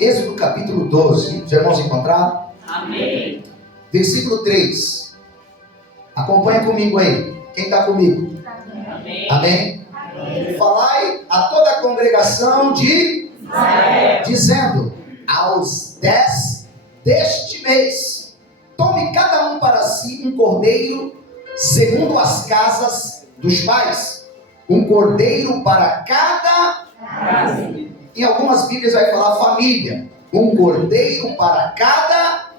Êxodo capítulo 12. Os irmãos encontraram? Amém. Versículo 3. Acompanha comigo aí. Quem está comigo? Amém. Amém? Falai a toda a congregação de Israel, dizendo: aos 10 deste mês, tome cada um para si um cordeiro, segundo as casas dos pais, um cordeiro para cada. Em algumas Bíblias vai falar família, um cordeiro para cada.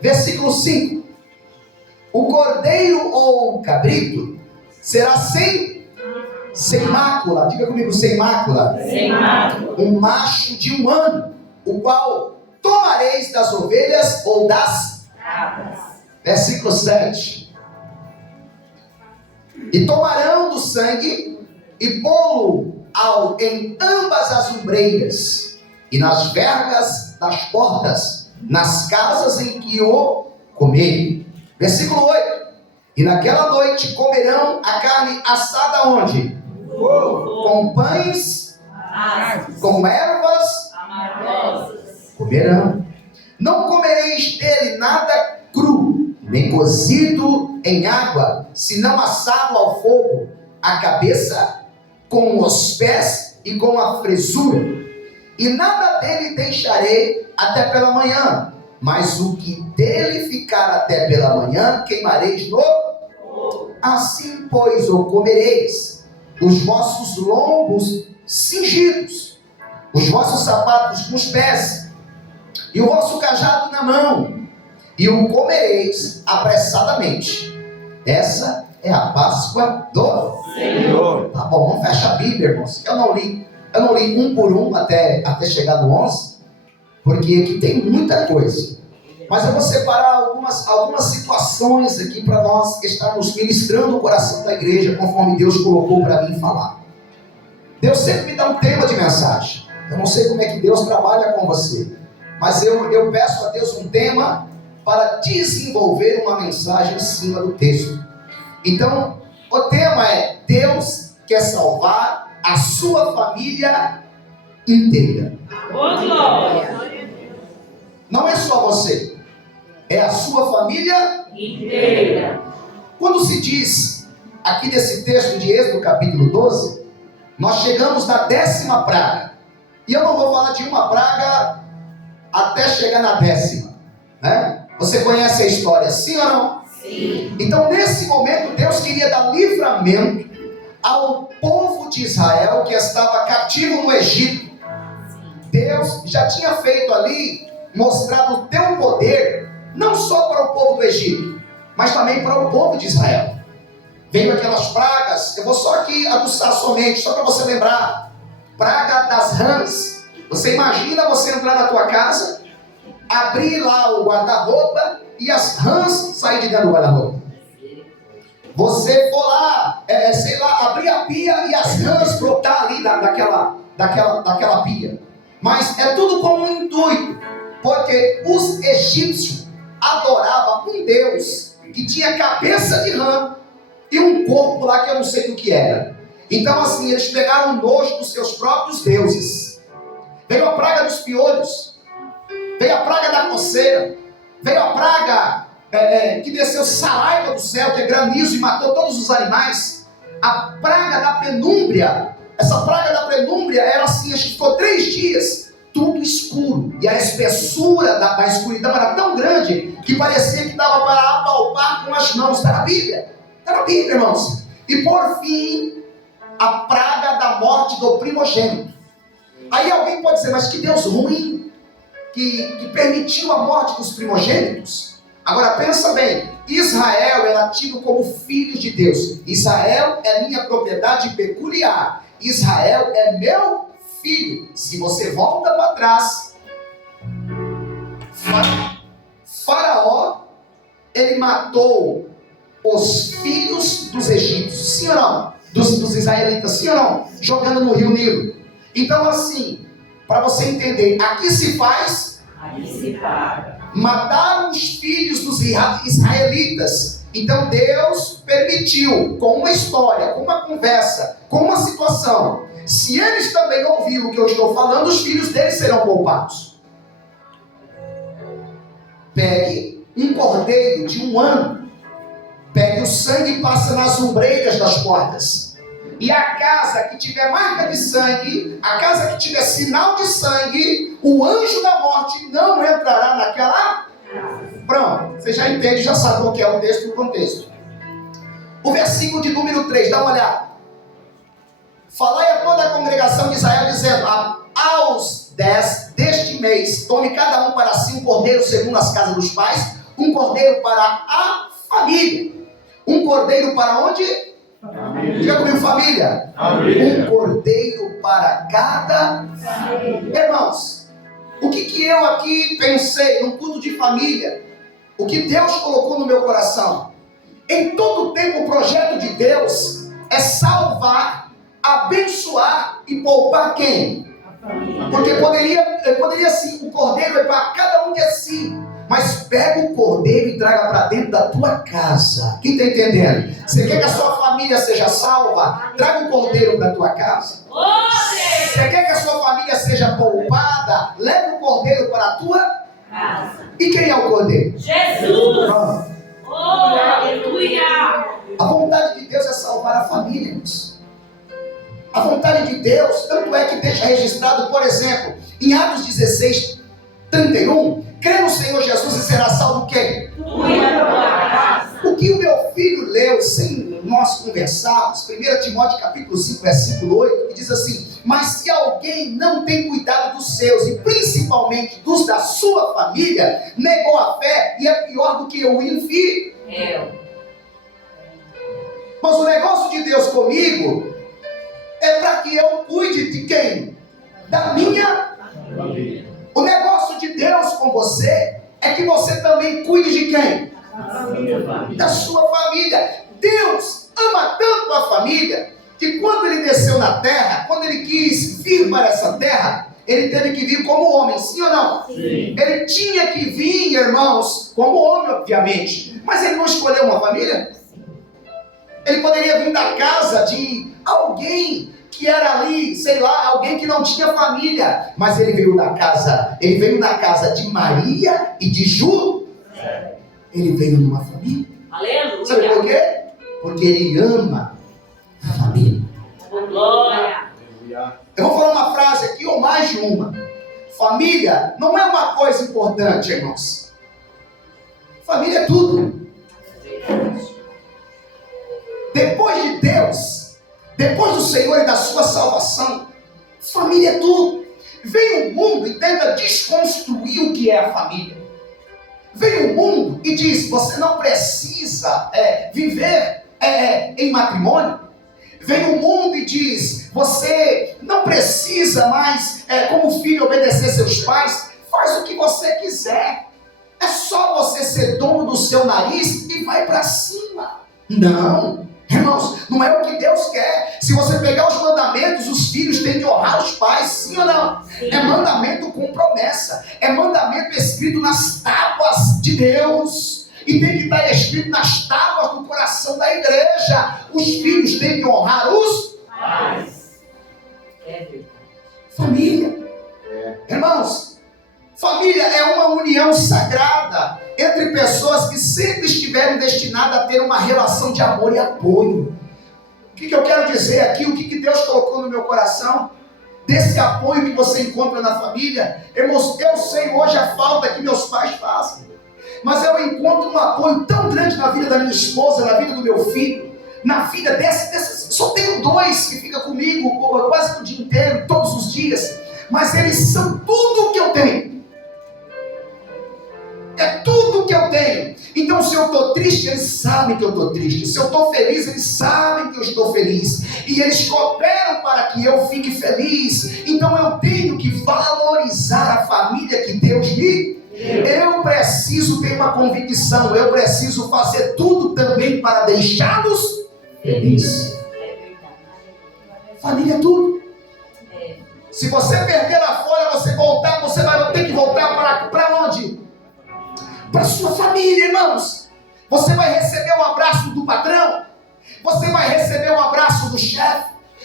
Versículo 5. O cordeiro ou cabrito será sem mácula. Diga comigo, sem mácula. sem mácula, Um macho de 1 ano, o qual tomareis das ovelhas ou das. cabras, Versículo 7. E tomarão do sangue e pô-lo em ambas as ombreiras e nas vergas das portas, nas casas em que o comerem. Versículo 8. E naquela noite comerão a carne assada onde? Com pães, com ervas, amargosas, comerão. Não comereis dele nada cru, nem cozido em água, senão assado ao fogo, a cabeça com os pés e com a fresura. E nada dele deixarei até pela manhã, mas o que dele ficar até pela manhã, queimareis no. Assim, pois, o comereis, os vossos lombos cingidos, os vossos sapatos nos pés, e o vosso cajado na mão, e o comereis apressadamente. Essa é a Páscoa do Senhor. Tá bom, vamos fechar a Bíblia, irmãos. Eu não li um por um até chegar no 11, porque aqui tem muita coisa. Mas eu vou separar algumas situações aqui para nós estarmos ministrando o coração da igreja conforme Deus colocou para mim falar. Deus sempre me dá um tema de mensagem. Eu não sei como é que Deus trabalha com você, mas eu peço a Deus um tema para desenvolver uma mensagem em cima do texto. Então, o tema é: Deus quer salvar a sua família inteira. Ô, glória, Não é só você, é a sua família. inteira, Quando se diz aqui nesse texto de Êxodo capítulo 12, nós chegamos na 10ª praga. E eu não vou falar de uma praga até chegar na 10ª, né? Você conhece a história, sim ou não? sim, Então, nesse momento, Deus queria dar livramento ao povo de Israel que estava cativo no Egito. Deus já tinha feito ali, mostrado o teu poder, não só para o povo do Egito, mas também para o povo de Israel. Veio aquelas pragas, eu vou só aqui aguçar somente, só para você lembrar. Praga das rãs. Você imagina você entrar na tua casa, abrir lá o guarda-roupa e as rãs saírem de dentro do guarda-roupa. Você for lá, abrir a pia e as rãs brotar ali daquela pia. Mas é tudo com um intuito, porque os egípcios adoravam um Deus que tinha cabeça de rã e um corpo lá que eu não sei do que era. Então assim, eles pegaram nojo dos seus próprios deuses. Veio a praga dos piolhos, veio a praga da coceira, veio a praga que desceu saraiva do céu, que é granizo e matou todos os animais. A praga da penúmbria, essa praga da penúmbria era assim, acho que ficou 3 dias, tudo escuro, e a espessura da escuridão era tão grande que parecia que dava para apalpar com as mãos. Está na Bíblia, irmãos. E por fim, a praga da morte do primogênito. Aí alguém pode dizer: mas que Deus ruim que permitiu a morte dos primogênitos. Agora pensa bem, Israel era tido como filho de Deus. Israel é minha propriedade peculiar, Israel é meu filho. Se você volta para trás, Faraó, ele matou os filhos dos egípcios, sim ou não? Dos israelitas, sim ou não? Jogando no rio Nilo. Então assim, para você entender, aqui se faz, aí se paga. mataram os filhos dos israelitas. Então Deus permitiu, com uma história, com uma conversa, com uma situação, Se eles também ouvirem o que eu estou falando, os filhos deles serão poupados. Pegue um cordeiro de 1 ano, pegue o sangue e passe nas ombreiras das portas. E a casa que tiver marca de sangue, a casa que tiver sinal de sangue, o anjo da morte não entrará naquela. Pronto, você já entende, já sabe o que é o texto e o contexto. O versículo de número 3, dá uma olhada. Falai a toda a congregação de Israel, dizendo: aos 10 deste mês, tome cada um para si um cordeiro segundo as casas dos pais, um cordeiro para a família. Um cordeiro para onde? Família. Diga comigo, família. Família. Um cordeiro para cada família. Irmãos, o que eu aqui pensei num culto de família? O que Deus colocou no meu coração? Em todo tempo o projeto de Deus é salvar, abençoar e poupar quem? Porque poderia sim, o cordeiro é para cada um de si. Mas pega o cordeiro e traga para dentro da tua casa. Quem está entendendo? Você quer que a sua família seja salva? Traga o cordeiro para a tua casa. Você quer que a sua família seja poupada? Leve o cordeiro para a tua casa. E quem é o cordeiro? Jesus! Oh, aleluia! A vontade de Deus é salvar a família, irmãos. A vontade de Deus, tanto é que deixa registrado, por exemplo, em Atos 16, 31, crê no Senhor Jesus e será salvo quem? O que o meu filho leu sem nós conversarmos, 1 Timóteo capítulo 5, versículo 8, que diz assim: mas se alguém não tem cuidado dos seus, e principalmente dos da sua família, negou a fé e é pior do que o infiel. Mas o negócio de Deus comigo é para que eu cuide de quem? Da minha família. O negócio de Deus com você é que você também cuide de quem? Da sua família. Deus ama tanto a família que quando ele desceu na terra, quando ele quis vir para essa terra, ele teve que vir como homem, sim ou não? Sim. Ele tinha que vir, irmãos, como homem, obviamente. Mas ele não escolheu uma família? Ele poderia vir da casa de alguém que era ali, sei lá, alguém que não tinha família, mas ele veio na casa de Maria e de José. Ele veio numa família. Aleluia. Sabe por quê? Porque ele ama a família. Glória. Eu vou falar uma frase aqui, ou mais de uma. Família não é uma coisa importante, irmãos. Família é tudo. Depois de Deus, depois do Senhor e da sua salvação, família é tudo. Vem o mundo e tenta desconstruir o que é a família. Vem o mundo e diz: você não precisa viver em matrimônio. Vem o mundo e diz: você não precisa mais, como filho, obedecer seus pais. Faz o que você quiser. É só você ser dono do seu nariz e vai para cima. Não. Irmãos, não é o que Deus quer. Se você pegar os mandamentos, os filhos têm que honrar os pais, sim ou não? Sim. É mandamento com promessa. É mandamento escrito nas tábuas de Deus. E tem que estar escrito nas tábuas do coração da igreja. Os filhos têm que honrar os pais. Família. Irmãos, família é uma união sagrada entre pessoas que sempre estiveram destinadas a ter uma relação de amor e apoio. O que eu quero dizer aqui? O que Deus colocou no meu coração? Desse apoio que você encontra na família. Irmãos, eu sei hoje a falta que meus pais fazem, mas eu encontro um apoio tão grande na vida da minha esposa, na vida do meu filho, na vida desses. Só tenho 2 que ficam comigo quase o dia inteiro, todos os dias, mas eles são tudo o que eu tenho. É tudo que eu tenho. Então, se eu estou triste, eles sabem que eu estou triste. Se eu estou feliz, eles sabem que eu estou feliz. E eles cooperam para que eu fique feliz. Então, eu tenho que valorizar a família que Deus me deu. Eu preciso ter uma convicção. Eu preciso fazer tudo também para deixá-los felizes. Família é tudo. Se você perder lá fora, você vai ter que voltar para onde? Para sua família, irmãos. Você vai receber o abraço do patrão, você vai receber o abraço do chefe,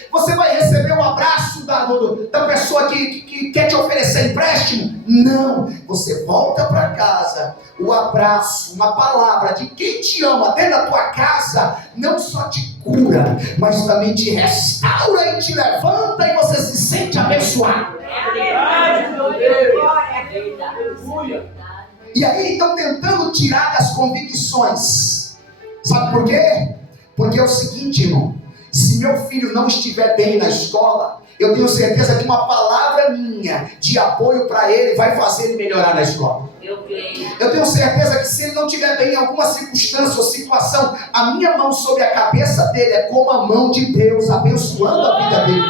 Você vai receber um abraço da pessoa que quer te oferecer empréstimo? Não. Você volta para casa, o abraço, uma palavra de quem te ama dentro da tua casa, não só te cura, mas também te restaura e te levanta e você se sente abençoado. É verdade, meu Deus. É verdade. E aí estão tentando tirar das convicções. Sabe por quê? Porque é o seguinte, irmão. Se meu filho não estiver bem na escola, eu tenho certeza que uma palavra minha de apoio para ele vai fazer ele melhorar na escola. Eu creio. Eu tenho certeza que se ele não estiver bem em alguma circunstância ou situação, a minha mão sobre a cabeça dele é como a mão de Deus abençoando a vida dele.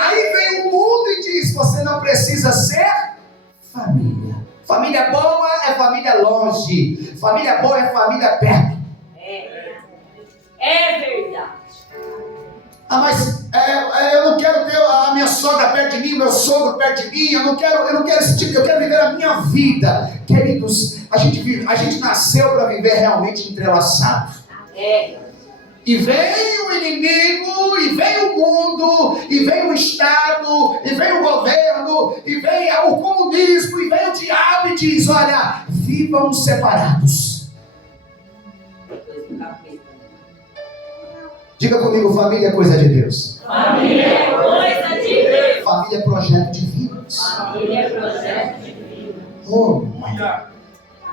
Aí vem o mundo e diz: você não precisa ser família. Família boa é família longe. Família boa é família perto. É verdade. Ah, mas eu não quero ter a minha sogra perto de mim, o meu sogro perto de mim. Eu não quero esse tipo. Eu quero viver a minha vida. Queridos, a gente nasceu para viver realmente entrelaçado. E vem o inimigo, e vem o mundo, e vem o Estado, e vem o governo, e vem o comunismo, e vem o diabo e diz: olha, vivam separados. Diga comigo: família é coisa de Deus. Família é coisa de Deus. Família é projeto divino. Família é projeto divino. Oh, mãe.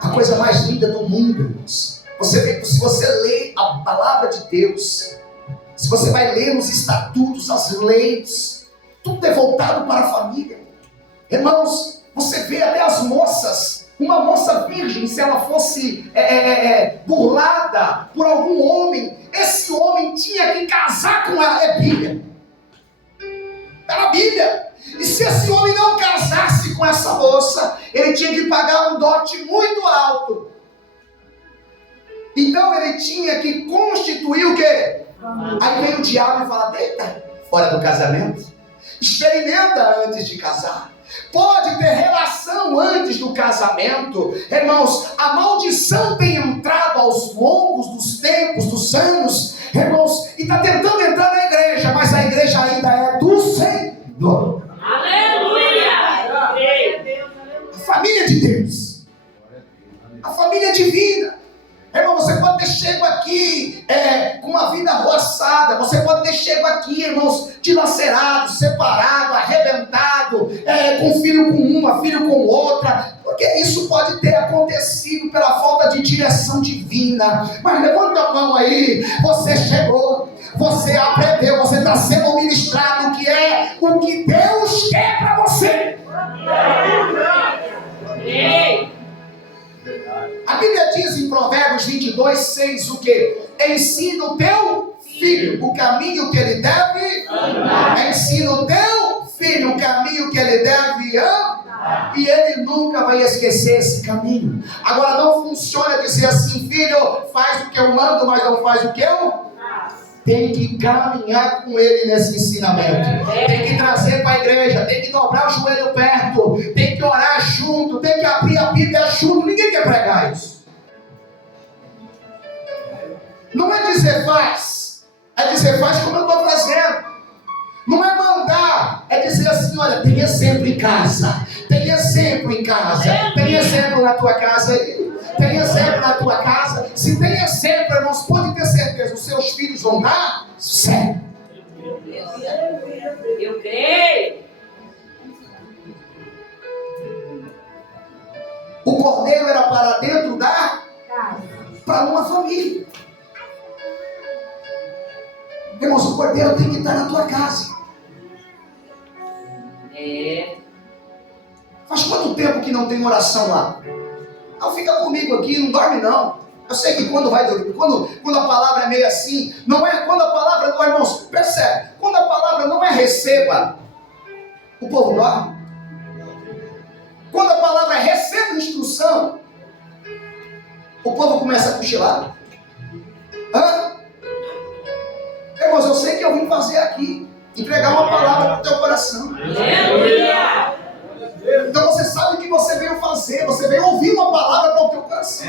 A coisa mais linda do mundo, irmãos. Se você lê a palavra de Deus, se você vai ler os estatutos, as leis, tudo é voltado para a família. Irmãos, você vê até as moças, uma moça virgem, se ela fosse burlada por algum homem, esse homem tinha que casar com ela. É Bíblia. Era a Bíblia. E se esse homem não casasse com essa moça, ele tinha que pagar um dote muito alto. Então ele tinha que constituir o quê? Aí vem o diabo e fala: eita, fora do casamento. Experimenta antes de casar. Pode ter relação antes do casamento. Irmãos, a maldição tem entrado aos longos dos tempos, dos anos, irmãos, e está tentando entrar na igreja, mas a igreja ainda é do Senhor. Aleluia! A família de Deus, a família divina. Irmão, você pode ter chego aqui com uma vida arroçada. Você pode ter chego aqui, irmãos, dilacerado, separado, arrebentado, com filho com uma, filho com outra. Porque isso pode ter acontecido pela falta de direção divina. Mas levanta a mão aí. Você chegou, você aprendeu, você está sendo ministrado o que Deus quer para você. A Bíblia diz em Provérbios 22:6 o que? Ensina o teu filho o caminho que ele deve andar. Ensina o teu filho o caminho que ele deve andar. E ele nunca vai esquecer esse caminho. Agora não funciona dizer assim: filho, faz o que eu mando, mas não faz o que eu. Tem que caminhar com ele nesse ensinamento. Tem que trazer para a igreja. Tem que dobrar o joelho perto. Tem que orar junto. Tem que abrir a Bíblia junto. Ninguém quer pregar isso. Não é dizer faz. É dizer faz como eu estou fazendo. Não é mandar. É dizer assim: olha, tem exemplo em casa. Tem exemplo em casa. Tem exemplo na tua casa aí. Tem exemplo na tua casa. Se tem exemplo, irmãos, pode ter certeza, os seus filhos vão dar certo. Eu creio. O cordeiro era para dentro da casa, para uma família. Irmãos, o cordeiro tem que estar na tua casa. Faz quanto tempo que não tem oração lá? Não fica comigo aqui, não dorme não. Eu sei que quando vai dormir, quando a palavra é meio assim, não é quando a palavra, não, irmãos, percebe, quando a palavra não é receba, o povo dorme. Quando a palavra é receba instrução, o povo começa a cochilar. Irmãos, eu sei que eu vim fazer aqui, entregar uma palavra para o teu coração. Aleluia! Então você sabe o que você veio fazer. Você veio ouvir uma palavra para o teu coração.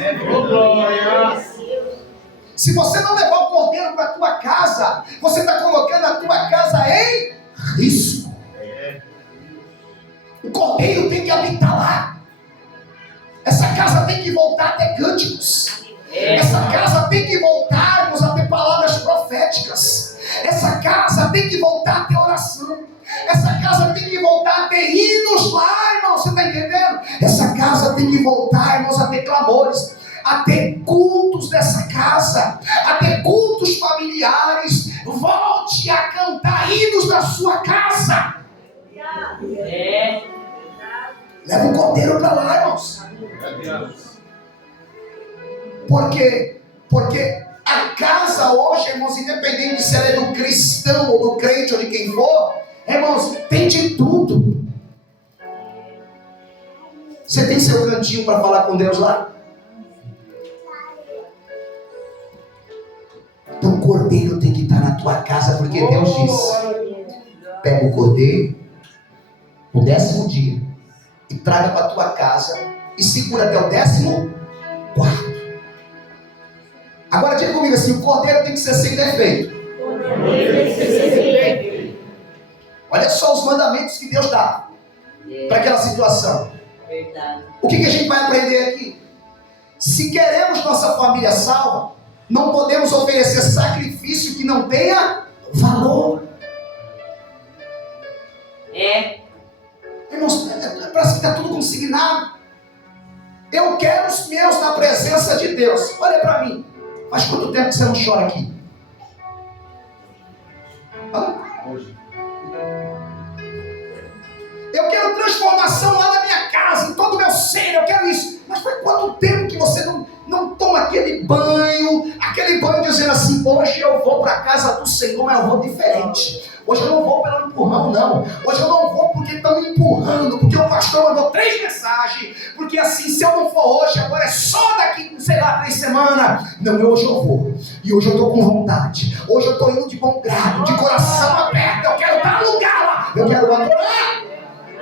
Se você não levar o cordeiro para a tua casa, você está colocando a tua casa em risco. O cordeiro tem que habitar lá. Essa casa tem que voltar a ter cânticos. Essa casa tem que voltarmos a ter palavras proféticas. Essa casa tem que voltar a ter oração. Essa casa tem que voltar a ter hinos lá, irmão. Você está entendendo? Essa casa tem que voltar, irmãos, a ter clamores, a ter cultos nessa casa, a ter cultos familiares. Volte a cantar hinos na sua casa. Leva o cordeiro para lá, irmãos. Porque a casa hoje, irmãos, independente de se ela é do cristão ou do crente ou de quem for, irmãos, tem de tudo. Você tem seu cantinho para falar com Deus lá? Então o cordeiro tem que estar na tua casa, porque Deus diz: pega o cordeiro no 10º dia e traga para a tua casa e segura até o 14º. Agora diga comigo assim: o cordeiro tem que ser sem defeito. Olha só os mandamentos que Deus dá para aquela situação. O que a gente vai aprender aqui? Se queremos nossa família salva, não podemos oferecer sacrifício que não tenha valor. Irmãos, parece que está tudo consignado. Eu quero os meus na presença de Deus. Olha para mim. Faz quanto tempo que você não chora aqui? Hoje. Eu quero transformação lá na minha casa, em todo o meu ser, eu quero isso. Mas faz quanto tempo que você não toma aquele banho dizendo assim: hoje eu vou para a casa do Senhor, mas eu vou diferente. Hoje eu não vou pelo empurrão, não. Hoje eu não vou porque estão me empurrando, porque o pastor mandou 3 mensagens, porque assim, se eu não for hoje, agora é só daqui, sei lá, 3 semanas. Não, hoje eu vou. E hoje eu estou com vontade. Hoje eu estou indo de bom grado, de coração aberto. Eu quero dar lugar lá. Eu quero adorar.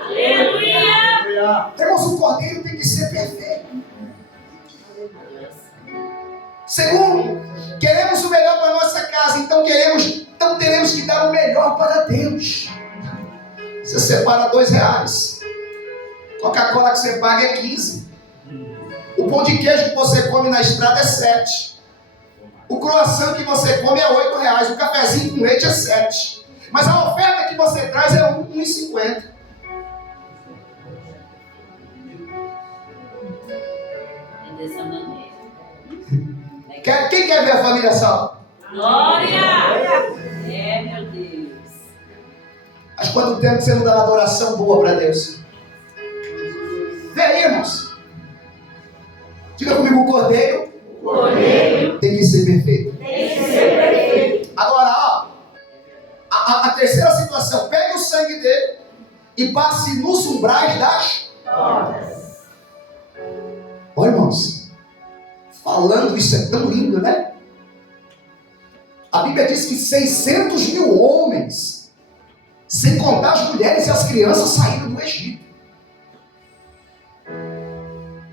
Aleluia! Irmãos, o cordeiro tem que ser perfeito. Segundo, queremos o melhor para a nossa casa, então teremos que dar o melhor para Deus. Você separa R$2, Coca-Cola que você paga é 15, o pão de queijo que você come na estrada é 7, o croissant que você come é R$8, o cafezinho com leite é 7, mas a oferta que você traz é R$1,50. Dessa maneira. Quem quer ver a família salva? Glória! Meu Deus. Mas quanto tempo você não dá uma adoração boa para Deus? Vê aí, irmãos. Diga comigo: o cordeiro tem que ser perfeito. Agora, a terceira situação: pegue o sangue dele e passe nos umbrais das portas. Olha, irmãos, falando isso é tão lindo, né? A Bíblia diz que 600 mil homens, sem contar as mulheres e as crianças, saíram do Egito.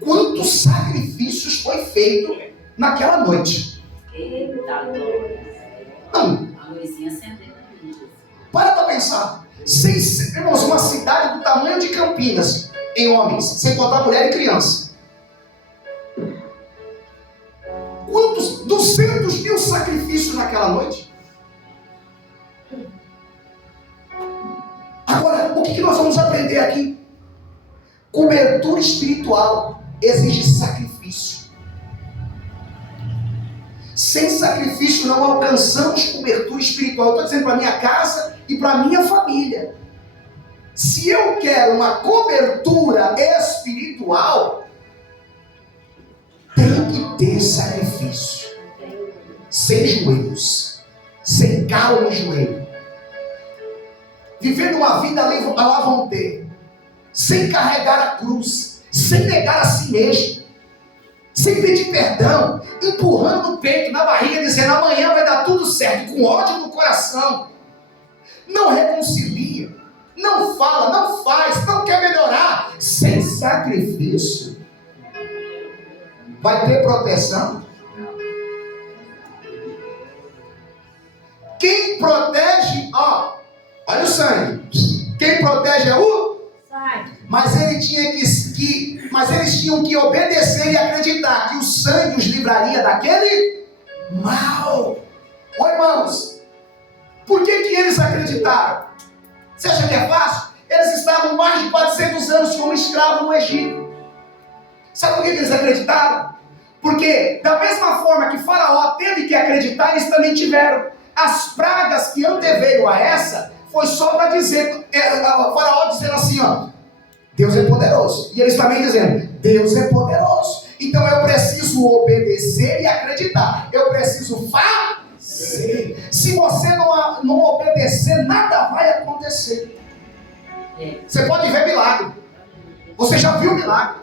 Quantos sacrifícios foi feito naquela noite? Eita, glória. Não. A luzinha acendendo ali. Para pensar. Irmãos, uma cidade do tamanho de Campinas, em homens, sem contar mulher e criança. Quantos? 200 mil sacrifícios naquela noite. Agora, o que nós vamos aprender aqui? Cobertura espiritual exige sacrifício. Sem sacrifício não alcançamos cobertura espiritual. Eu estou dizendo para minha casa e para minha família. Se eu quero uma cobertura espiritual, tem que ter sacrifício. Sem joelhos, sem calo no joelho, vivendo uma vida à la vontade, sem carregar a cruz, sem negar a si mesmo, sem pedir perdão, empurrando o peito na barriga, dizendo amanhã vai dar tudo certo, com ódio no coração. Não reconcilia, não fala, não faz, não quer melhorar. Sem sacrifício, vai ter proteção? Quem protege, olha o sangue. Quem protege é o sangue. Mas eles tinham que obedecer e acreditar que o sangue os livraria daquele mal. Ó, irmãos, por que eles acreditaram? Você acha que é fácil? Eles estavam mais de 400 anos como escravos no Egito. Sabe por que eles acreditaram? Porque da mesma forma que Faraó teve que acreditar, eles também tiveram. As pragas que anteveio a essa, foi só para dizer, Faraó dizendo assim, Deus é poderoso. E eles também dizendo, Deus é poderoso. Então eu preciso obedecer e acreditar. Eu preciso fazer. Se você não obedecer, nada vai acontecer. Você pode ver milagre. Você já viu milagre.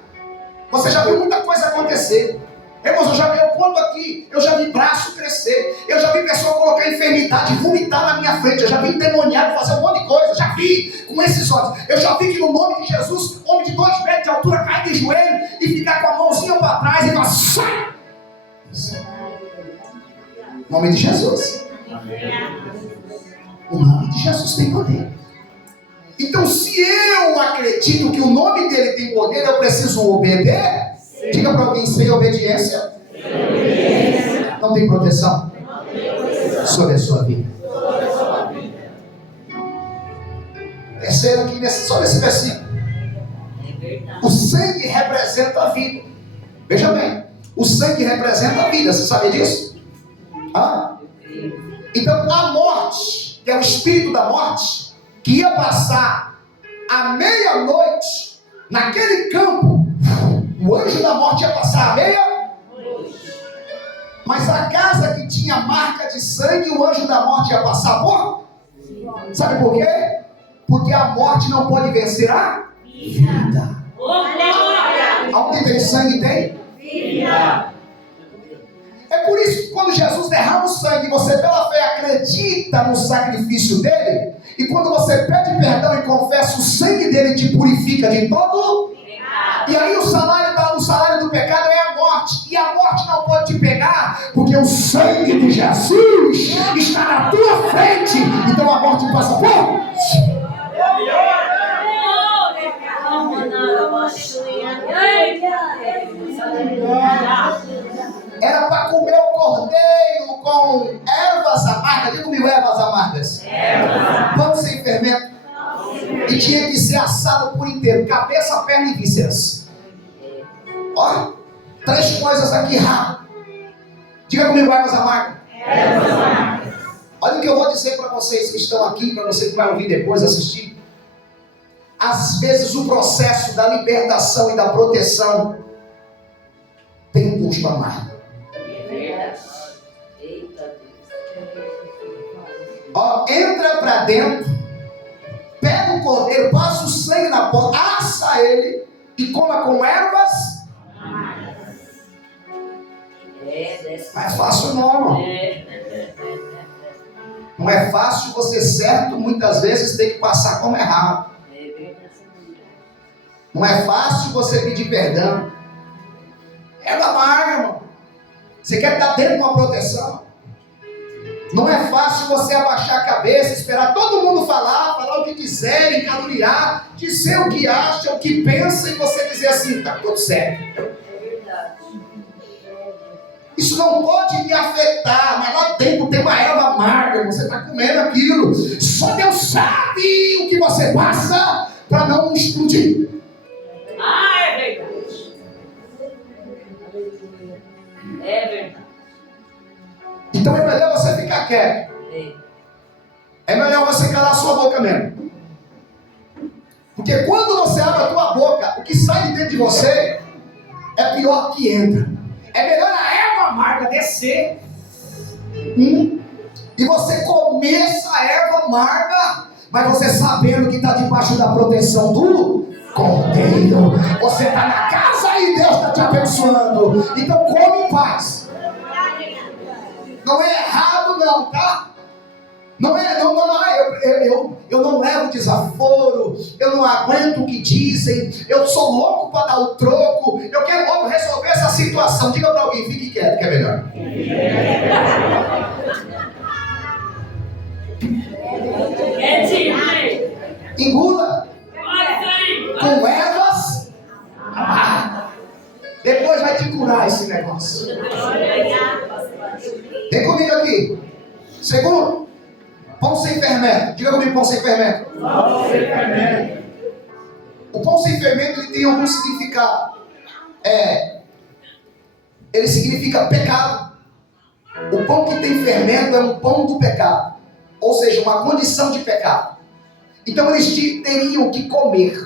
Você já viu muita coisa acontecer. Irmãos, eu conto aqui, eu já vi braço crescer, eu já vi pessoa colocar enfermidade, vomitar na minha frente, eu já vi endemoniado fazer um monte de coisa, já vi com esses olhos. Eu já vi que no nome de Jesus, homem de 2 metros de altura cai de joelho e ficar com a mãozinha para trás e falar, sai! O nome de Jesus. O nome de Jesus tem poder. Então, se eu acredito que o nome dele tem poder, eu preciso obedecer. Diga para alguém, sem obediência, não tem proteção sobre a sua vida. Terceiro aqui, só nesse versículo. O sangue representa a vida. Veja bem, o sangue representa a vida. Você sabe disso? Então a morte, que é o espírito da morte, que ia passar à meia-noite naquele campo, o anjo da morte ia passar à meia-noite. Mas a casa que tinha marca de sangue, o anjo da morte ia passar por? Sabe por quê? Porque a morte não pode vencer a vida. Onde tem sangue tem vida. É por isso que quando Jesus derrama o sangue, você pela fé acredita no sacrifício dele, e quando você pede perdão e confessa, o sangue dele te purifica de todo. E aí o salário do pecado é a morte. E a morte não pode te pegar, porque o sangue de Jesus está na tua frente. Então a morte passa por. Era para comer o cordeiro com ervas amargas. Diga comigo, ervas amargas. Pão sem fermento. E tinha que ser assado por inteiro, cabeça, perna e vísceras. Olha, 3 coisas aqui rápido. Diga comigo, ervas amargas. Olha o que eu vou dizer para vocês que estão aqui, para você que vai ouvir depois, assistir. Às vezes o processo da libertação e da proteção tem um custo amargo. Entra para dentro, pega o cordeiro, passa o sangue na porta, assa ele e coma com ervas. Não é fácil não, irmão. Não é fácil você certo, muitas vezes tem que passar como errado. Não é fácil você pedir perdão. Erva amarga, irmão. Você quer estar dentro de uma proteção. Não é fácil você abaixar a cabeça, esperar todo mundo falar o que quiser, caluniar, dizer o que acha, o que pensa, e você dizer assim, está tudo certo. Isso não pode me afetar, mas lá dentro tem uma erva amarga, você está comendo aquilo. Só Deus sabe o que você passa para não explodir. É verdade. É verdade. Então é melhor você ficar quieto. É melhor você calar a sua boca mesmo. Porque quando você abre a tua boca, o que sai de dentro de você é pior que entra. É melhor a erva amarga descer e você comer essa erva amarga, mas você sabendo que está debaixo da proteção do cordeiro. Você está na casa e Deus está te abençoando. Então come em paz. Não é errado não, tá? Não é, eu não levo desaforo, eu não aguento o que dizem, eu sou louco para dar o troco, eu quero logo resolver essa situação. Diga para alguém, fique quieto que é melhor. Engula. Com ervas. Depois vai te curar esse negócio. Vem comigo aqui. Segundo, pão sem fermento. Diga comigo, pão sem fermento. Pão sem fermento. O pão sem fermento ele tem algum significado. Ele significa pecado. O pão que tem fermento é um pão do pecado. Ou seja, uma condição de pecado. Então eles teriam que comer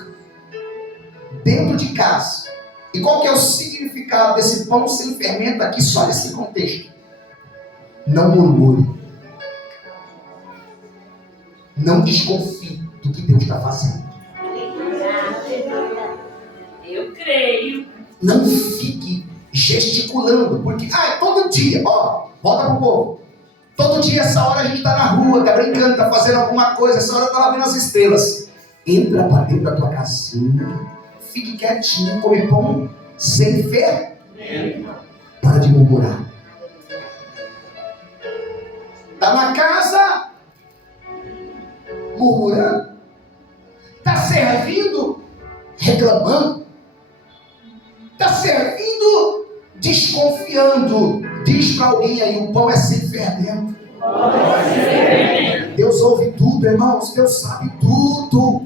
dentro de casa. E qual que é o significado desse pão sem fermento aqui, só nesse contexto? Não murmure. Não desconfie do que Deus está fazendo. Eu creio. Não fique gesticulando, porque todo dia, volta pro povo. Todo dia, essa hora a gente está na rua, está brincando, está fazendo alguma coisa, essa hora está lá vendo as estrelas. Entra para dentro da tua casinha, fique quietinho, come pão sem fermento. Para de murmurar. Está na casa, murmurando. Está servindo, reclamando. Está servindo, desconfiando. Diz para alguém aí, o pão é sem fermento. Deus ouve tudo, irmãos. Deus sabe tudo.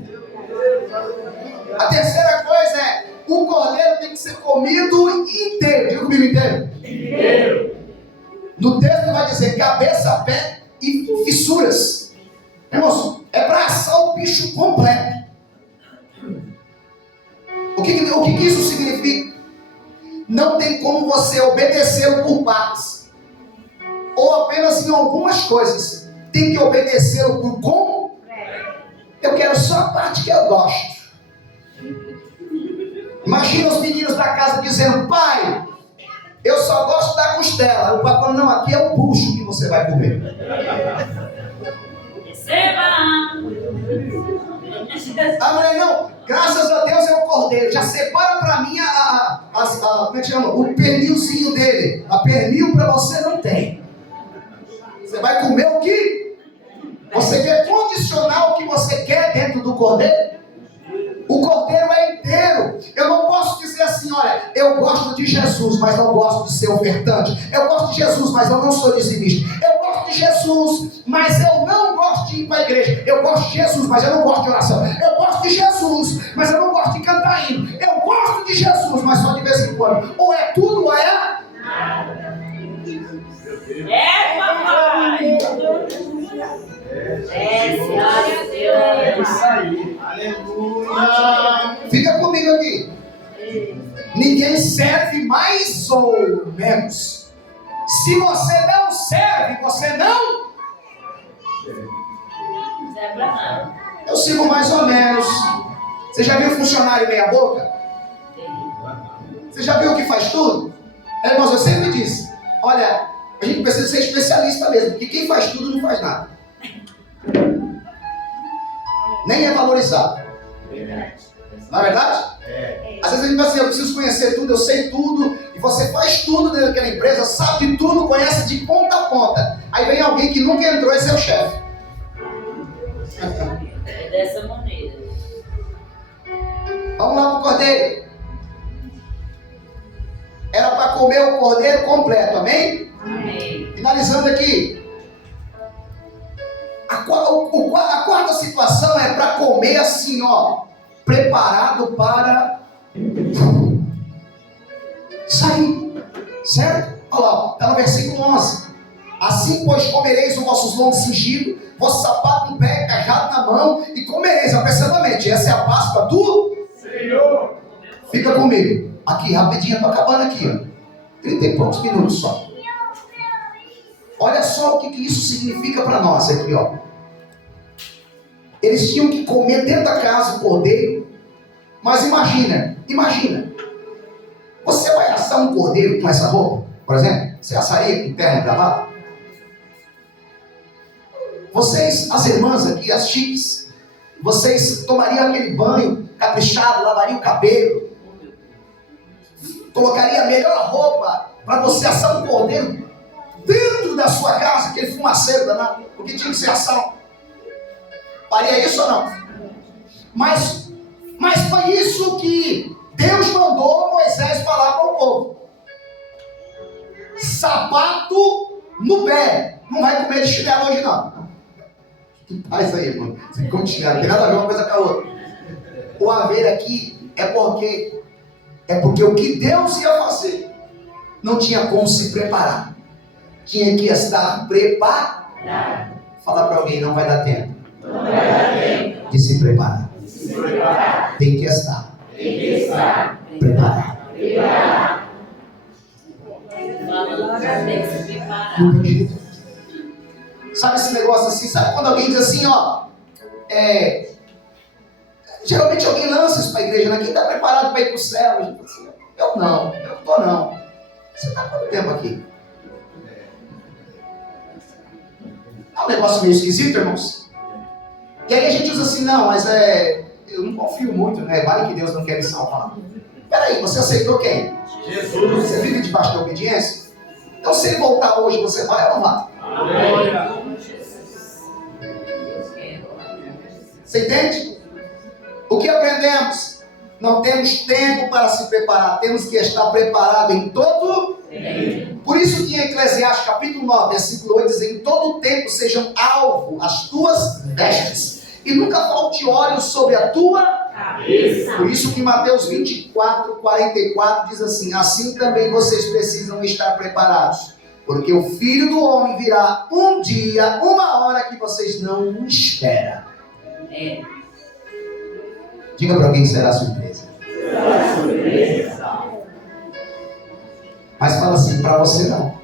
A terceira coisa é, o cordeiro tem que ser comido inteiro. Diga comigo, inteiro. No texto vai dizer cabeça, pé e fissuras. Irmãos, é para assar o bicho completo. O que isso significa? Não tem como você obedecê-lo por partes. Ou apenas em algumas coisas. Tem que obedecê-lo por como? Eu quero só a parte que eu gosto. Imagina os meninos da casa dizendo, pai, eu só gosto da costela. O pai falando, não, aqui é o bucho que você vai comer. A mulher, não, graças a Deus é o cordeiro. Já separa para mim como é que chama? O pernilzinho dele. A pernil para você não tem. Você vai comer o que? Você quer condicionar o que você quer dentro do cordeiro? O cordeiro é inteiro. Eu não posso dizer assim, olha, eu gosto de Jesus, mas não gosto de ser ofertante. Eu gosto de Jesus, mas eu não sou dizimista. Eu gosto de Jesus, mas eu não gosto de ir para a igreja. Eu gosto de Jesus, mas eu não gosto de oração. Eu gosto de Jesus, mas eu não gosto de cantar hino. Eu gosto de Jesus, mas só de vez em quando. Ou é tudo, ou é... Papai! Glória a Deus! Isso aí. Aleluia. Fica comigo aqui. Ninguém serve mais ou menos. Se você não serve, você não... Eu sirvo mais ou menos. Você já viu funcionário meia boca? Você já viu que faz tudo? Irmãos, eu sempre disse, olha, a gente precisa ser especialista mesmo, porque quem faz tudo não faz nada. Nem é valorizado. Não é verdade? Às vezes a gente vai assim, eu preciso conhecer tudo, eu sei tudo, e você faz tudo dentro daquela empresa, sabe de tudo, conhece de ponta a ponta. Aí vem alguém que nunca entrou, esse é o chefe. É dessa maneira. Vamos lá pro cordeiro. Era para comer o cordeiro completo, amém? Amém. Finalizando aqui. A quarta situação é para comer assim, preparado para sair, certo? Olha lá, está no versículo 11. Assim, pois, comereis os vossos lombos cingidos, vosso sapato no pé, cajado na mão, e comereis apressadamente. Essa é a Páscoa do Senhor. Fica comigo. Aqui, rapidinho, estou acabando aqui, 30 e poucos minutos só. Olha só o que isso significa para nós aqui, Eles tinham que comer dentro da casa o cordeiro. Mas imagina. Você vai assar um cordeiro com essa roupa, por exemplo? Você assaria com terno e gravata? Vocês, as irmãs aqui, as chiques, vocês tomariam aquele banho caprichado, lavariam o cabelo, colocaria a melhor roupa para você assar um cordeiro dentro da sua casa, aquele fumaceiro danado, porque tinha que ser assado. Faria isso ou não? Mas foi isso que Deus mandou Moisés falar para o povo. Sapato no pé. Não vai comer de chinelo hoje não. Faz aí, irmão. Você come de chinelo, não tem nada a ver uma coisa com a outra. O haver aqui é porque o que Deus ia fazer não tinha como se preparar. Tinha que estar preparado. Fala para alguém, não vai dar tempo. De se preparar. Tem que estar preparado. Não tem jeito. Sabe esse negócio assim? Sabe quando alguém diz assim, ó, geralmente alguém lança isso para a igreja, né? Quem está preparado para ir para o céu? A gente fala assim, eu não estou não. Você está há quanto tempo aqui? É um negócio meio esquisito, irmãos. E aí a gente usa assim, não, mas eu não confio muito, né? Vale que Deus não quer me salvar. Peraí, você aceitou quem? Jesus. Você vive debaixo da obediência? Então se ele voltar hoje, você vai ou não vai? Você entende? O que aprendemos? Não temos tempo para se preparar, temos que estar preparado em todo tempo. Por isso que em Eclesiastes capítulo 9, versículo 8 diz, em todo tempo sejam alvo as tuas vestes, e nunca falte óleo sobre a tua cabeça. Por isso que Mateus 24, 44 diz assim, assim também vocês precisam estar preparados, porque o Filho do Homem virá um dia, uma hora que vocês não esperam. Diga para alguém que será surpresa. Mas fala assim, para você não.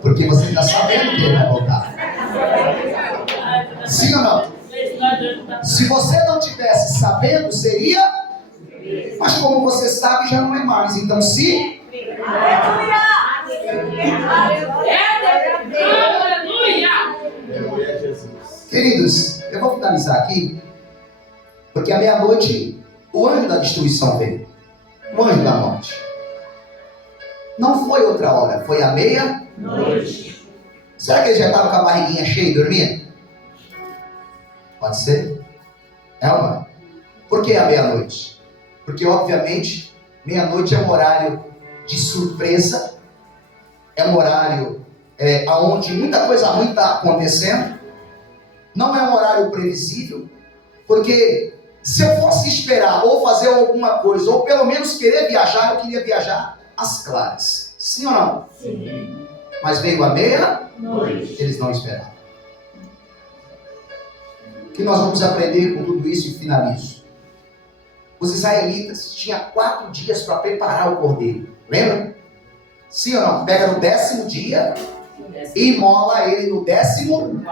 Porque você está sabendo que ele vai voltar. Sim ou não? Se você não tivesse sabendo, seria. Mas como você sabe, já não é mais. Então se. Queridos, eu vou finalizar aqui. Porque à meia-noite, o anjo da destruição veio. O anjo da morte. Não foi outra hora, foi à meia-noite. Será que ele já estava com a barriguinha cheia e dormindo? Pode ser? É ou não é? Por que à meia-noite? Porque, obviamente, meia-noite é um horário de surpresa. É um horário onde muita coisa ruim está acontecendo. Não é um horário previsível. Porque se eu fosse esperar ou fazer alguma coisa, ou pelo menos querer viajar, eu queria viajar às claras. Sim ou não? Sim. Mas veio a meia-noite. Eles não esperavam. O que nós vamos aprender com tudo isso e finalizo? Os israelitas tinham 4 dias para preparar o cordeiro. Lembra? Sim ou não? Pega no 10º dia e imola ele no 14º.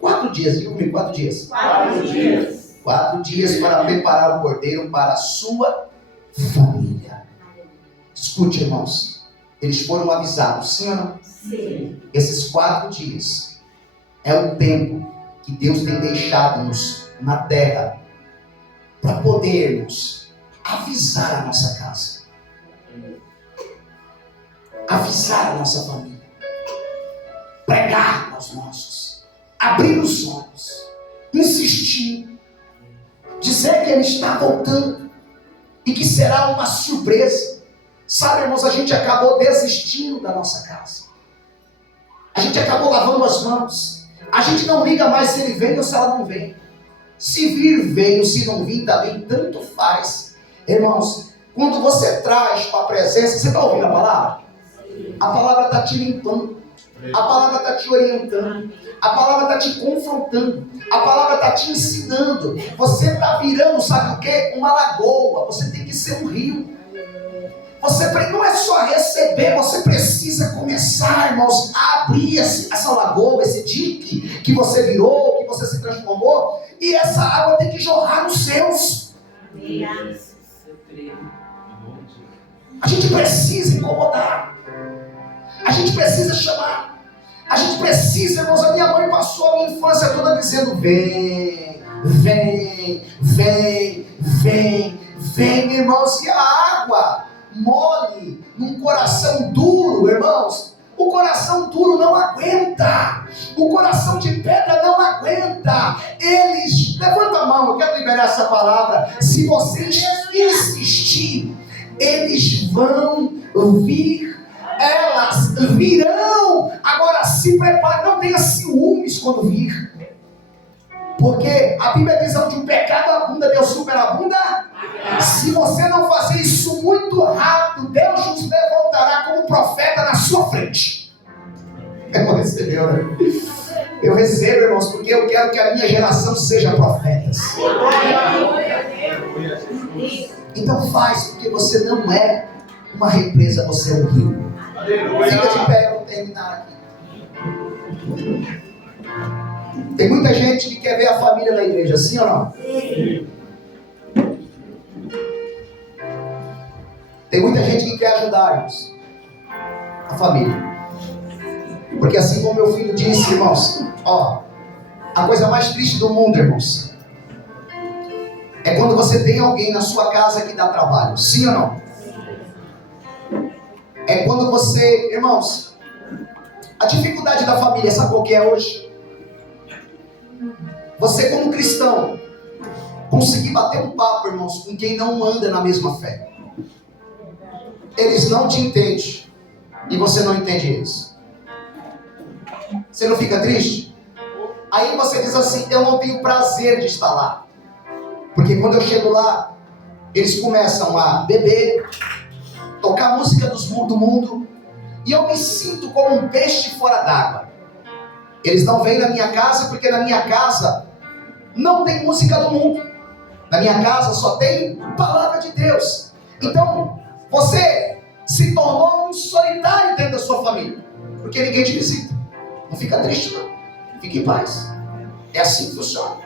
4 dias, diga comigo, 4 dias. 4 dias. 4 dias para preparar o cordeiro para a sua família. Escute, irmãos. Eles foram avisados, sim ou não? Sim. Esses 4 dias é o tempo que Deus tem deixado-nos na terra para podermos avisar a nossa casa. Avisar a nossa família. Pregar aos nossos. Abrir os olhos. Insistir. Dizer que Ele está voltando. E que será uma surpresa. Sabe, irmãos, a gente acabou desistindo da nossa casa. A gente acabou lavando as mãos. A gente não liga mais se ele vem ou se ela não vem. Se vir, veio. Se não vir, também tanto faz. Irmãos, quando você traz para a presença, você está ouvindo a palavra? A palavra está te limpando. A palavra está te orientando. A palavra está te confrontando. A palavra está te ensinando. Você está virando, sabe o quê? Uma lagoa. Você tem que ser um rio. Você não é só receber, você precisa começar, irmãos, a abrir essa lagoa, esse dique que você virou, que você se transformou, e essa água tem que jorrar nos seus. A gente precisa incomodar. A gente precisa chamar. A gente precisa, irmãos, a minha mãe passou a minha infância toda dizendo: vem, vem, vem, vem, vem, irmãos, e a água mole num coração duro, irmãos, O coração duro não aguenta. O coração de pedra não aguenta. Eles, levanta a mão, eu quero liberar essa palavra. Se vocês insistir, eles vão vir. Elas virão. Agora se prepare, não tenha ciúmes quando vir. Porque a Bíblia diz onde o pecado abunda, Deus superabunda. Se você não fazer isso muito rápido, Deus nos levantará como profeta na sua frente. Eu recebo, irmãos, porque eu quero que a minha geração seja profetas. Então faz, porque você não é uma represa, você é um rio. Fica de pé, eu vou terminar aqui. Tem muita gente que quer ver a família na igreja, sim ou não? Sim. Tem muita gente que quer ajudar, irmãos, a família. Porque assim como meu filho disse, irmãos, ó, a coisa mais triste do mundo, irmãos, é quando você tem alguém na sua casa que dá trabalho, sim ou não? É quando você, irmãos, a dificuldade da família, sabe qual que é hoje? Você como cristão, conseguir bater um papo, irmãos, com quem não anda na mesma fé. Eles não te entendem e você não entende eles. Você não fica triste? Aí você diz assim, eu não tenho prazer de estar lá. Porque quando eu chego lá, eles começam a beber, tocar música do mundo, e eu me sinto como um peixe fora d'água. Eles não vêm na minha casa, porque na minha casa não tem música do mundo. Na minha casa só tem palavra de Deus. Então, você se tornou um solitário dentro da sua família, porque ninguém te visita. Não fica triste, não. Fique em paz. É assim que funciona.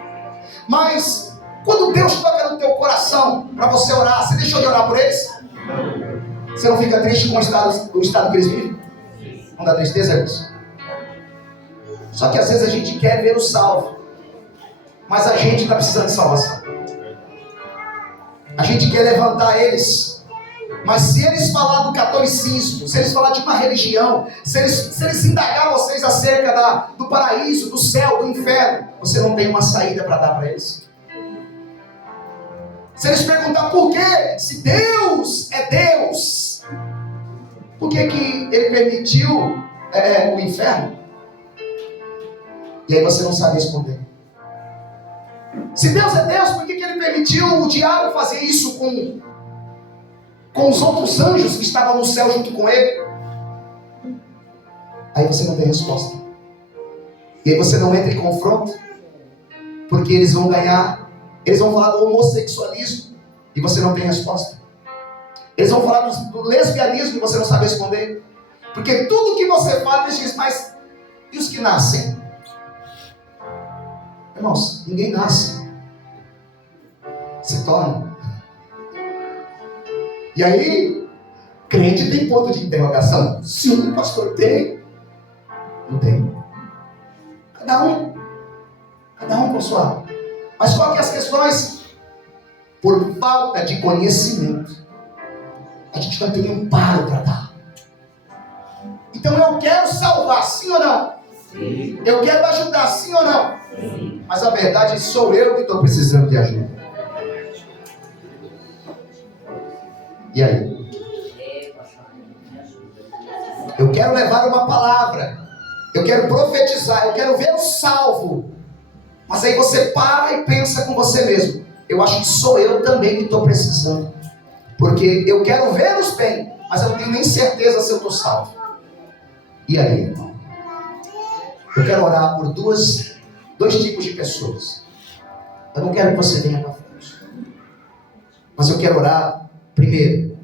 Mas, quando Deus toca no teu coração para você orar, você deixou de orar por eles? Você não fica triste com o estado que eles vivem? Não dá tristeza, irmãos? Só que às vezes a gente quer ver o salvo, mas a gente está precisando de salvação. A gente quer levantar eles, mas se eles falar do catolicismo, se eles falar de uma religião, se eles indagar vocês acerca do paraíso, do céu, do inferno, você não tem uma saída para dar para eles. Se eles perguntar por quê, se Deus é Deus, por que Ele permitiu o inferno? E aí você não sabe responder. Se Deus é Deus, por que Ele permitiu o diabo fazer isso com os outros anjos que estavam no céu junto com Ele? Aí você não tem resposta. E aí você não entra em confronto, porque eles vão ganhar. Eles vão falar do homossexualismo e você não tem resposta. Eles vão falar do lesbianismo e você não sabe responder. Porque tudo que você fala, eles dizem, mas e os que nascem? Irmãos, ninguém nasce. Se torna. E aí, crente tem ponto de interrogação? Sim, pastor, tem. Não tem. Cada um com sua. Mas qual que é as questões? Por falta de conhecimento, a gente não tem amparo para dar. Então eu quero salvar, sim ou não? Sim. Eu quero ajudar, sim ou não? Sim. Mas a verdade é que sou eu que estou precisando de ajuda. E aí? Eu quero levar uma palavra. Eu quero profetizar. Eu quero ver o salvo. Mas aí você para e pensa com você mesmo. Eu acho que sou eu também que estou precisando. Porque eu quero vê-los bem, mas eu não tenho nem certeza se eu estou salvo. E aí, irmão? Eu quero orar por dois tipos de pessoas. Eu não quero que você venha para frente. Mas eu quero orar, primeiro,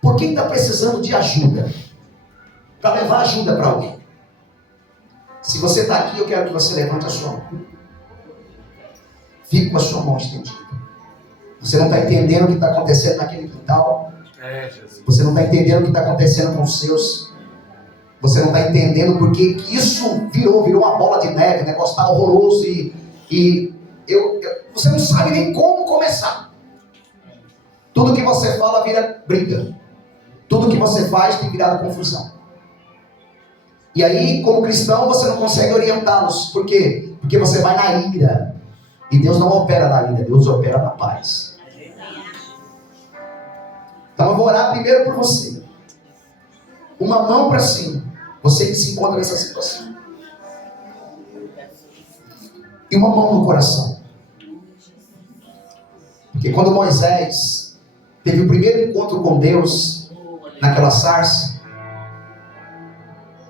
por quem está precisando de ajuda. Para levar ajuda para alguém. Se você está aqui, eu quero que você levante a sua mão. Fique com a sua mão estendida. Você não está entendendo o que está acontecendo naquele quintal. Você não está entendendo o que está acontecendo com os seus. Você não está entendendo porque que isso virou uma bola de neve. O negócio está horroroso você não sabe nem como começar. Tudo que você fala vira briga. Tudo que você faz tem virado confusão. E aí, como cristão, você não consegue orientá-los. Por quê? Porque você vai na ira. E Deus não opera na ira, Deus opera na paz. Então eu vou orar primeiro por você. Uma mão para cima. Você que se encontra nessa situação. E uma mão no coração. Porque quando Moisés teve o primeiro encontro com Deus, naquela sarça,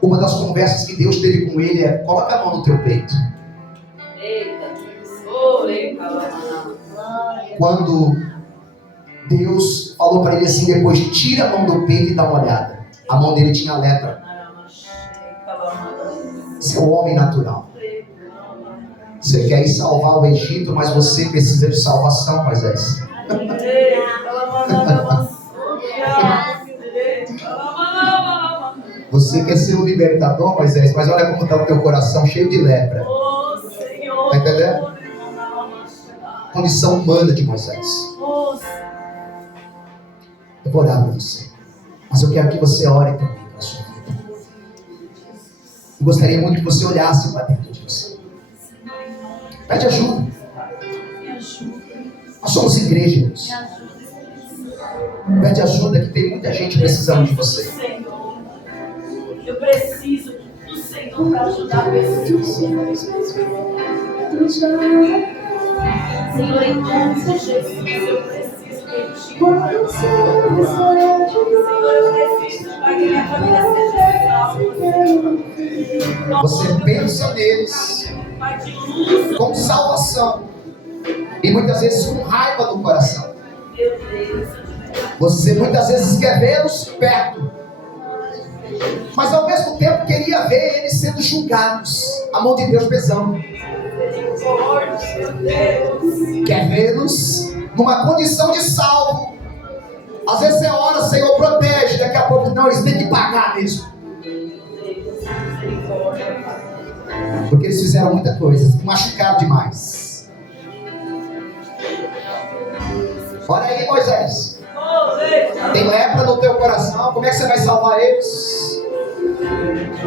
uma das conversas que Deus teve com ele é: coloca a mão no teu peito. Quando Deus falou para ele assim depois: tira a mão do peito e dá uma olhada. A mão dele tinha lepra. Você é um homem natural. Você quer ir salvar o Egito, mas você precisa de salvação, Moisés. Você quer ser o libertador, Moisés, mas olha como está o teu coração cheio de lepra. Está entendendo? Condição humana de Moisés. Eu vou orar para você, mas eu quero que você ore também para a sua vida. Eu gostaria muito que você olhasse para dentro de você. Pede ajuda. Nós somos igreja, irmãos. Pede ajuda, que tem muita gente precisando de você. Eu preciso do Senhor para ajudar pessoas. Senhor, em nome de Jesus, eu preciso de Ti. Senhor, eu preciso para que minha família seja salva. Você pensa neles com salvação e muitas vezes com raiva no coração. Você muitas vezes quer vê-los perto, mas ao mesmo tempo queria ver eles sendo julgados, a mão de Deus pesando. Quer vê-los numa condição de salvo. Às vezes você ora: Senhor, protege. Daqui a pouco, não, eles têm que pagar mesmo, porque eles fizeram muita coisa, machucaram demais. Olha aí, Moisés. Tem lepra no teu coração. Como é que você vai salvar eles?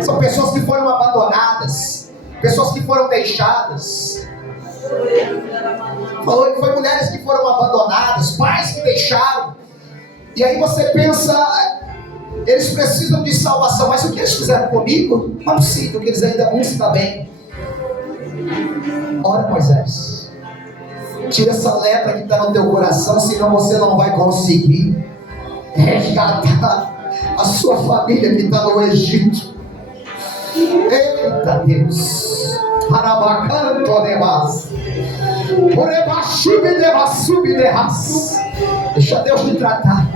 São pessoas que foram abandonadas, pessoas que foram deixadas. Falou que foi mulheres que foram abandonadas, pais que deixaram. E aí você pensa: eles precisam de salvação, mas o que eles fizeram comigo? Não é possível que eles ainda vão estar bem. Ora, Moisés, tira essa lepra que está no teu coração, senão você não vai conseguir resgatar a sua família que está no Egito. Eita Deus! Deixa Deus te tratar.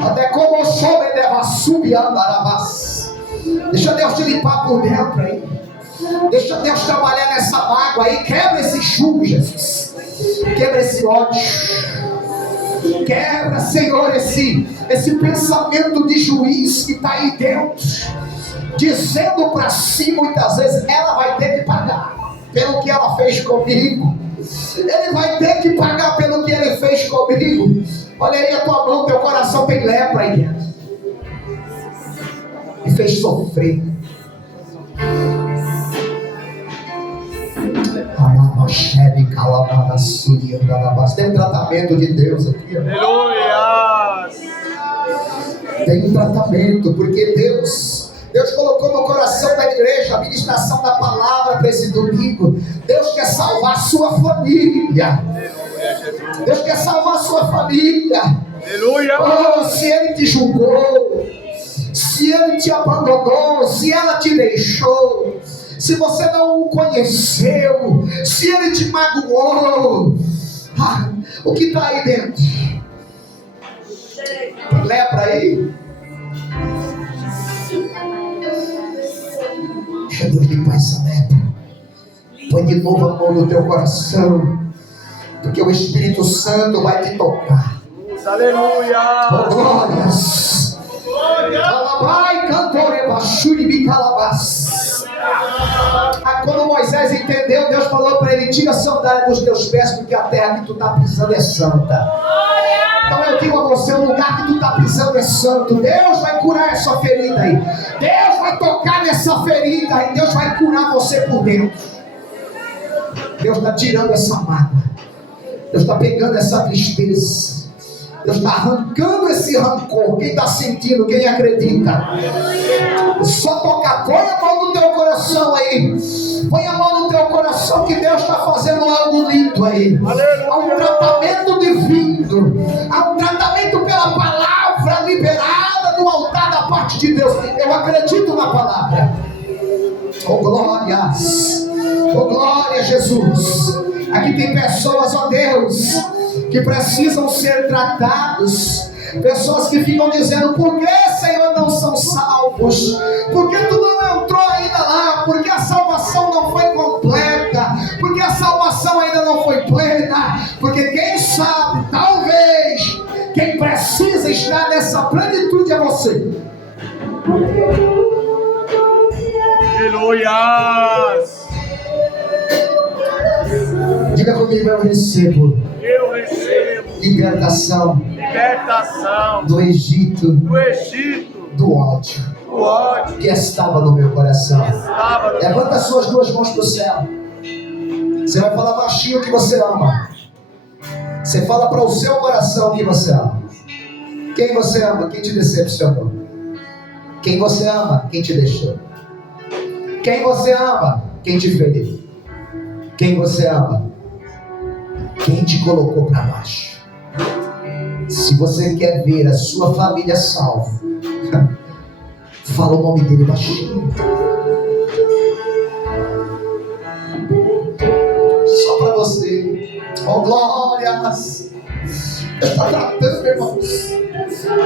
Até como soube deva subir andarabás. Deixa Deus te limpar por dentro aí. Deixa Deus trabalhar nessa mágoa aí. Quebra esse jugo, Jesus. Quebra esse ódio. Quebra, Senhor, esse pensamento de juiz que está aí dentro, dizendo para si muitas vezes: ela vai ter que pagar pelo que ela fez comigo. Ele vai ter que pagar pelo que ele fez comigo. Olha aí a tua mão, teu coração tem lepra aí dentro. E fez sofrer. Tem um tratamento de Deus aqui. Aleluia! Tem um tratamento, porque Deus colocou no coração da igreja a ministração da palavra para esse domingo. Deus quer salvar a sua família. Deus quer salvar a sua família. Aleluia! Oh, se Ele te julgou, se Ele te abandonou, se ela te deixou, se você não o conheceu, se Ele te magoou, o que está aí dentro? Lepra aí? Deixa Deus limpar essa lepra. Põe de novo a mão no teu coração, porque o Espírito Santo vai te tocar. Aleluia! Oh, glórias! Calabai, cantore, bachuri, bicalabás. Quando Moisés Moisés entendeu, Deus falou para ele: tira a sandália dos teus pés, porque a terra que tu está pisando é santa. Então eu digo a você, o lugar que tu está pisando é santo. Deus vai curar essa ferida aí. Deus vai tocar nessa ferida e Deus vai curar você por dentro. Deus está tirando essa mágoa. Deus está pegando essa tristeza. Deus está arrancando esse rancor. Quem está sentindo, quem acredita, só tocar. Põe a mão no teu coração aí. Põe a mão no teu coração que Deus está fazendo algo lindo aí. Há um tratamento divino. Há um tratamento pela palavra liberada do altar da parte de Deus. Eu acredito na palavra. Oh glórias. Oh glória, Jesus. Aqui tem pessoas, ó Deus, que precisam ser tratados. Pessoas que ficam dizendo: por que, Senhor, não são salvos? Por que tu não entrou ainda lá? Por que a salvação não foi completa? Por que a salvação ainda não foi plena? Porque quem sabe, talvez, quem precisa estar nessa plenitude é você. Aleluias. Diga comigo: eu recebo. Eu recebo Libertação do Egito, do ódio que estava no meu coração. Levanta as suas duas mãos para o céu. Você vai falar baixinho que você ama. Você fala para o seu coração que você ama. Quem você ama? Quem te decepcionou? Quem você ama? Quem te deixou? Quem você ama? Quem te feriu? Quem você ama? Quem te colocou para baixo? Se você quer ver a sua família salva, fala o nome dele baixinho. Só para você. Oh glórias. Está tratando, irmãos.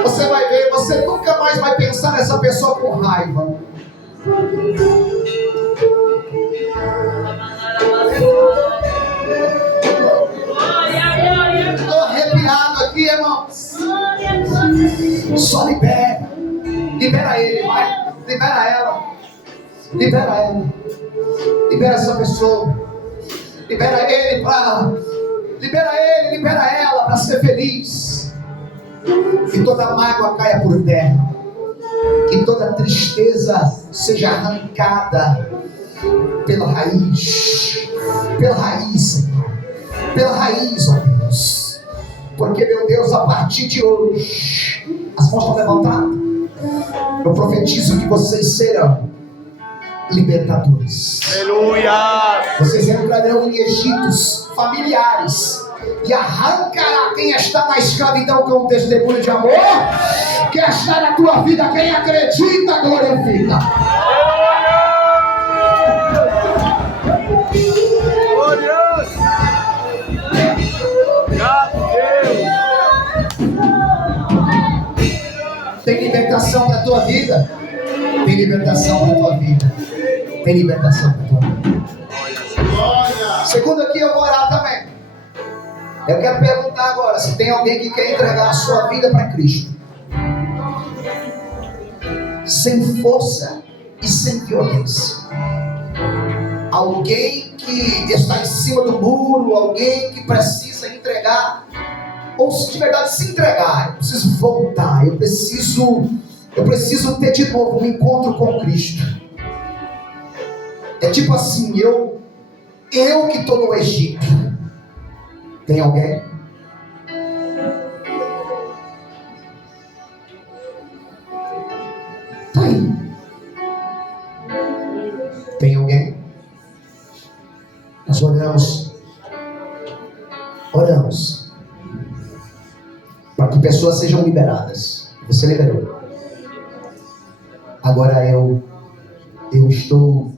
Você vai ver, você nunca mais vai pensar nessa pessoa com raiva. Estou arrepiado aqui, irmãos. Só libera. Libera ele, vai. Libera ela. Libera ela. Libera essa pessoa. Libera ele para. Libera ela para ser feliz. Que toda mágoa caia por terra. Que toda tristeza seja arrancada pela raiz. Pela raiz, Senhor. Pela raiz, ó Deus. Porque, meu Deus, a partir de hoje, as mãos estão levantadas. Eu profetizo que vocês serão libertadores. Aleluia. Vocês entrarão em Egitos familiares e arrancará quem está na escravidão com um testemunho de amor. Quem está na tua vida, quem acredita, glorifica. Tem libertação da tua vida. Tem libertação da tua vida. Tem libertação da tua vida. Segundo aqui, eu vou orar também. Eu quero perguntar agora se tem alguém que quer entregar a sua vida para Cristo, sem força e sem violência. Alguém que está em cima do muro, alguém que precisa entregar, ou se de verdade se entregar, eu preciso voltar, eu preciso ter de novo um encontro com Cristo. É tipo assim, eu que estou no Egito. Tem alguém? Tá aí. Tem alguém? Nós oramos para que pessoas sejam liberadas. Você liberou. Agora eu estou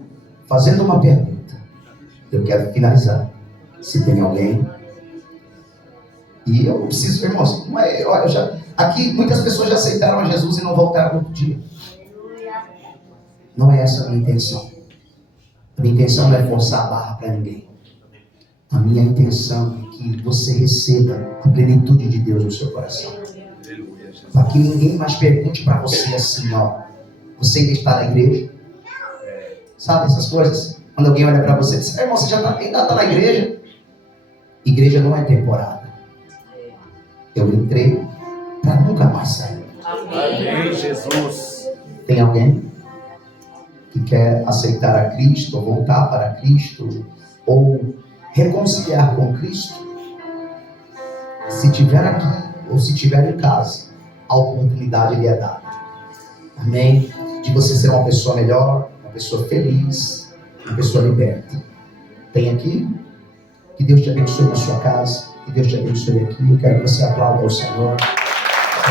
fazendo uma pergunta. Eu quero finalizar. Se tem alguém. E eu preciso, irmãos, não é, aqui muitas pessoas já aceitaram a Jesus e não voltaram no outro dia. Não é essa a minha intenção. A minha intenção não é forçar a barra para ninguém. A minha intenção é que você receba a plenitude de Deus no seu coração. Para que ninguém mais pergunte para você assim, ó, você ainda está na igreja? Sabe essas coisas? Quando alguém olha para você e diz, irmão, você já ainda está na igreja? Igreja não é temporada. Eu entrei para nunca mais sair. Amém, Jesus. Tem alguém que quer aceitar a Cristo, ou voltar para Cristo, ou reconciliar com Cristo? Se tiver aqui, ou se tiver em casa, a oportunidade lhe é dada. Amém? De você ser uma pessoa melhor, uma pessoa feliz, uma pessoa liberta. Tem aqui? Que Deus te abençoe na sua casa. Que Deus te abençoe aqui. Eu quero que você aplaude ao Senhor.